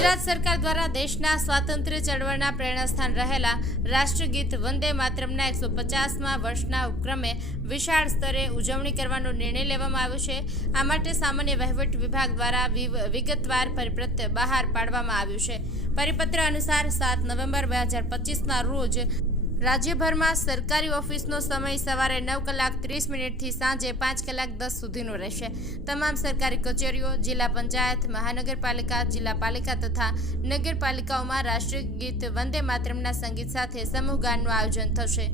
ગુજરાત સરકાર દ્વારા દેશના સ્વાતંત્ર્ય ચળવળના પ્રેરણાસ્થાન રહેલા રાષ્ટ્રગીત વંદે માતરમના એકસો પચાસમાં વર્ષના ઉપક્રમે વિશાળ સ્તરે ઉજવણી કરવાનો નિર્ણય લેવામાં આવ્યો છે. આ માટે સામાન્ય વહીવટ વિભાગ દ્વારા વિગતવાર પરિપત્ર બહાર પાડવામાં આવ્યું છે. પરિપત્ર અનુસાર સાત નવેમ્બર બે હજાર પચીસના રોજ રાજ્યભરમાં સરકારી ઓફિસનો સમય સવારે નવ કલાક ત્રીસ મિનિટથી સાંજે પાંચ કલાક દસ સુધીનો રહેશે. તમામ સરકારી કચેરીઓ, જિલ્લા પંચાયત, મહાનગરપાલિકા, જિલ્લા પાલિકા તથા નગરપાલિકાઓમાં રાષ્ટ્રીય ગીત વંદે માતરમના સંગીત સાથે સમૂહ ગાનનું આયોજન થશે.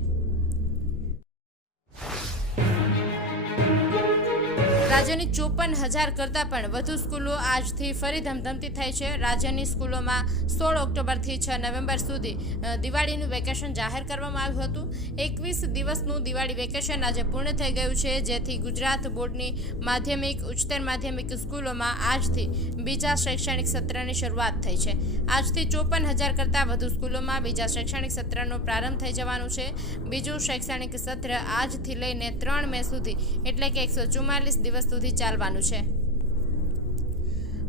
રાજ્યની ચોપન હજાર કરતાં પણ વધુ સ્કૂલો આજથી ફરી ધમધમતી થઈ છે. રાજ્યની સ્કૂલોમાં સોળ ઓક્ટોબરથી છ નવેમ્બર સુધી દિવાળીનું વેકેશન જાહેર કરવામાં આવ્યું હતું. એકવીસ દિવસનું દિવાળી વેકેશન આજે પૂર્ણ થઈ ગયું છે, જેથી ગુજરાત બોર્ડની માધ્યમિક, ઉચ્ચતર માધ્યમિક સ્કૂલોમાં આજથી બીજા શૈક્ષણિક સત્રની શરૂઆત થઈ છે. આજથી ચોપન હજાર કરતાં વધુ સ્કૂલોમાં બીજા શૈક્ષણિક સત્રનો પ્રારંભ થઈ જવાનું છે. બીજું શૈક્ષણિક સત્ર આજથી લઈને ત્રણ મે સુધી, એટલે કે એકસો ચુમ્માલીસ દિવસ સુધી ચાલવાનું છે.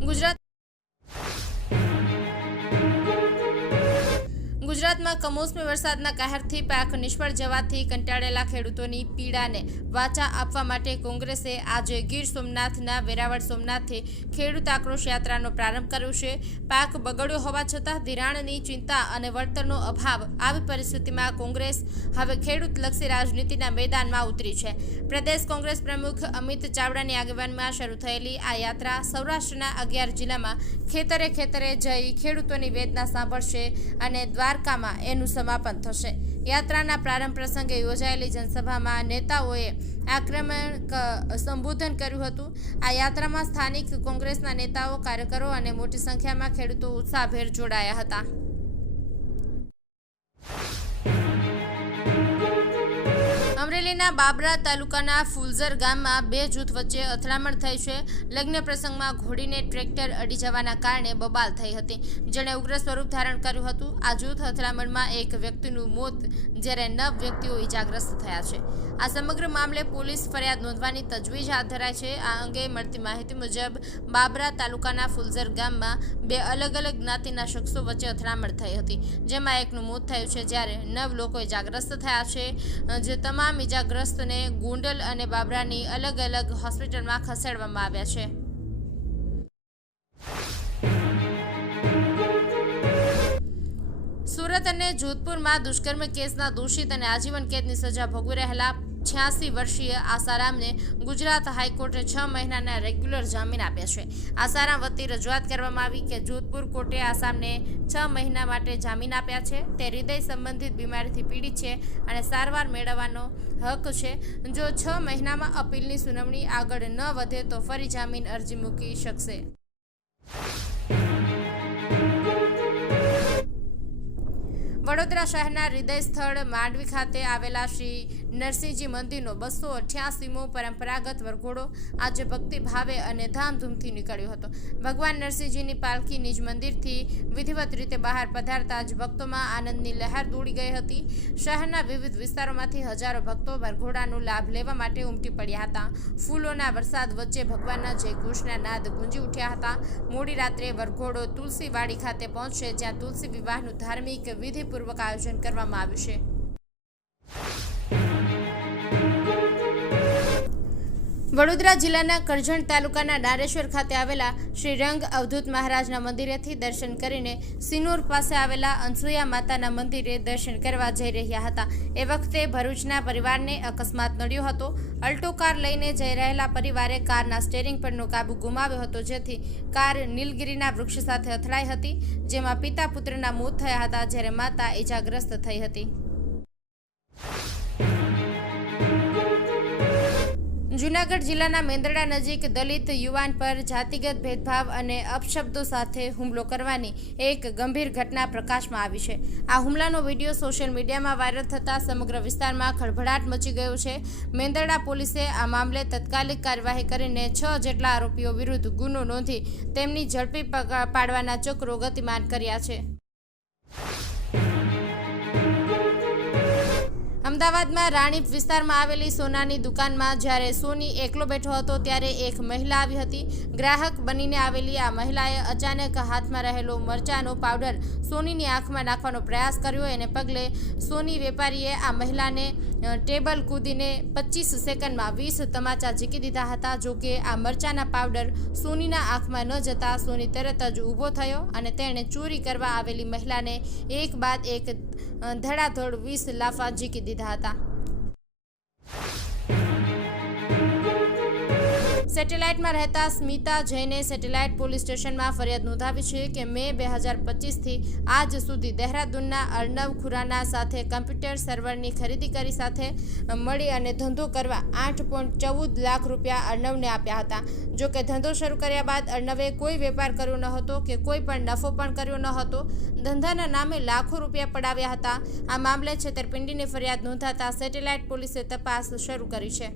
ગુજરાત ગુજરાતમાં કમોસમી વરસાદના કહેરથી પાક નિષ્ફળ જવાથી કંટાળેલા ખેડૂતોની પીડાને વાચા આપવા માટે કોંગ્રેસે આજે ગીર સોમનાથના, વેરાવળ સોમનાથથી ખેડૂત આક્રોશ યાત્રાનો પ્રારંભ કર્યો છે. પાક બગડ્યો હોવા છતાં ધિરાણની ચિંતા અને વળતરનો અભાવ આવી પરિસ્થિતિમાં કોંગ્રેસ હવે ખેડૂતલક્ષી રાજનીતિના મેદાનમાં ઉતરી છે. પ્રદેશ કોંગ્રેસ પ્રમુખ અમિત ચાવડાની આગેવાનીમાં શરૂ થયેલી આ યાત્રા સૌરાષ્ટ્રના અગિયાર જિલ્લામાં ખેતરે ખેતરે જઈ ખેડૂતોની વેદના સાંભળશે અને દ્વારકામાં એનું સમાપન થશે. યાત્રાના પ્રારંભ પ્રસંગે યોજાયેલી જનસભામાં નેતાઓએ આક્રમણ સંબોધન કર્યું હતું. આ યાત્રામાં સ્થાનિક કોંગ્રેસના નેતાઓ, કાર્યકરો અને મોટી સંખ્યામાં ખેડૂતો ઉત્સાહભેર જોડાયા હતા. અમરેલીના બાબરા તાલુકાના ફુલઝર ગામમાં બે જૂથ વચ્ચે અથડામણ થઈ છે. લગ્ન પ્રસંગમાં ઘોડીને ટ્રેક્ટર અડી જવાના કારણે બબાલ થઈ હતી. જેણે ઉગ્ર સ્વરૂપ ધારણ કર્યું હતું. આ જૂથ અથડામણમાં એક વ્યક્તિનું મોત જ્યારે નવ વ્યક્તિઓ ઈજાગ્રસ્ત થયા છે. આ સમગ્ર મામલે પોલીસ ફરિયાદ નોંધવાની તજવીજ હાથ ધરાઈ છે. આ અંગે મળતી માહિતી મુજબ બાબરા તાલુકાના ફુલઝર ગામમાં બે અલગ અલગ જ્ઞાતિના શખ્સો વચ્ચે અથડામણ થઈ હતી. જેમાં એકનું મોત થયું છે જ્યારે નવ લોકો ઇજાગ્રસ્ત થયા છે. જે તમામ ઇજાગ્રસ્તને ગોંડલ અને બાબરાની અલગ અલગ હોસ્પિટલમાં ખસેડવામાં આવ્યા છે. સુરત અને જોધપુરમાં દુષ્કર્મ કેસના દોષિત અને આજીવન કેદની સજા ભોગવી રહેલા છ્યાસી વર્ષીય આસારામને ગુજરાત હાઈકોર્ટે છ મહિનાના રેગ્યુલર જામીન આપ્યા છે. આસારામ વતી રજૂઆત કરવામાં આવી કે જોધપુર કોર્ટે આસામને છ મહિના માટે જામીન આપ્યા છે. તે હૃદય સંબંધિત બીમારીથી પીડિત છે અને સારવાર મેળવવાનો હક છે. જો છ મહિનામાં અપીલની સુનાવણી આગળ ન વધે તો ફરી જામીન અરજી મૂકી શકશે. વડોદરા શહેરના હૃદય સ્થળ માંડવી ખાતે આવેલા શ્રી નરસિંહજી મંદિરનો બસો અઠ્યાસીમો પરંપરાગત વરઘોડો આજે ભક્તિભાવે અને ધામધૂમથી નીકળ્યો હતો. ભગવાન નરસિંહજીની પાલખી નિજ મંદિરથી વિધિવત રીતે બહાર પધારતા જ ભક્તોમાં આનંદની લહેર દોડી ગઈ હતી. શહેરના વિવિધ વિસ્તારોમાંથી હજારો ભક્તો વરઘોડાનો લાભ લેવા માટે ઉમટી પડ્યા હતા. ફૂલોના વરસાદ વચ્ચે ભગવાનના જયઘોષના નાદ ગુંજી ઉઠ્યા હતા. મોડી રાત્રે વરઘોડો તુલસીવાડી ખાતે પહોંચશે જ્યાં તુલસી વિવાહનું ધાર્મિક વિધિપૂર્વક આયોજન કરવામાં આવ્યું છે. વડોદરા જિલ્લાના કરજણ તાલુકાના ડારેશ્વર ખાતે આવેલા શ્રી રંગ અવધૂત મહારાજના મંદિરેથી દર્શન કરીને સિનોર પાસે આવેલા અંસુયા માતાના મંદિરે દર્શન કરવા જઈ રહ્યા હતા. એ વખતે ભરૂચના પરિવારને અકસ્માત નડ્યો હતો. અલ્ટો કાર લઈને જઈ રહેલા પરિવારે કારના સ્ટેરિંગ પરનો કાબુ ગુમાવ્યો હતો, જેથી કાર નીલગીરીના વૃક્ષ સાથે અથડાઈ હતી, જેમાં પિતા પુત્રના મોત થયા હતા, જ્યારે માતા ઇજાગ્રસ્ત થઈ હતી. જૂનાગઢ જિલ્લાના મેંદરડા નજીક દલિત યુવાન પર જાતિગત ભેદભાવ અને અપશબ્દો સાથે હુમલો કરવાની એક ગંભીર ઘટના પ્રકાશમાં આવી છે. આ હુમલાનો વીડિયો સોશિયલ મીડિયામાં વાયરલ થતાં સમગ્ર વિસ્તારમાં ખળભળાટ મચી ગયો છે. મેંદરડા પોલીસે આ મામલે તત્કાલિક કાર્યવાહી કરીને છ જેટલા આરોપીઓ વિરુદ્ધ ગુનો નોંધી તેમની ઝડપી પાડવાના ચક્રો ગતિમાન કર્યા છે. અમદાવાદમાં રાણીપ વિસ્તારમાં આવેલી સોનાની દુકાનમાં જ્યારે સોની એકલો બેઠો હતો ત્યારે એક મહિલા આવી હતી. ગ્રાહક બનીને આવેલી આ મહિલાએ અચાનક હાથમાં રહેલો મરચાનો પાવડર સોનીની આંખમાં નાખવાનો પ્રયાસ કર્યો. એને પગલે સોની વેપારીએ આ મહિલાને ટેબલ કૂદીને પચીસ સેકન્ડમાં વીસ તમાચા ઝીકી દીધા હતા. જોકે આ મરચાના પાવડર સોનીના આંખમાં ન જતા સોની તરત જ ઊભો થયો અને તેણે ચોરી કરવા આવેલી મહિલાને એક બાદ એક ધડાધડ વીસ લાફા ઝીકી દીધા. હતા. સેટેલાઇટમાં રહેતા સ્મિતા જૈને સેટેલાઇટ પોલીસ સ્ટેશનમાં ફરિયાદ નોંધાવી છે કે મે બે હજાર પચીસથી આજ સુધી દહેરાદૂનના અર્ણવ ખુરાના સાથે કમ્પ્યુટર સર્વરની ખરીદી કરી સાથે મળી અને ધંધો કરવા આઠ પોઈન્ટ ચૌદ લાખ રૂપિયા અર્ણવને આપ્યા હતા. જો કે ધંધો શરૂ કર્યા બાદ અર્ણવે કોઈ વેપાર કર્યો ન હતો કે કોઈ પણ નફો પણ કર્યો ન હતો. ધંધાના નામે લાખો રૂપિયા પડાવ્યા હતા. આ મામલે છેતરપિંડીની ફરિયાદ નોંધાતા સેટેલાઇટ પોલીસે તપાસ શરૂ કરી છે.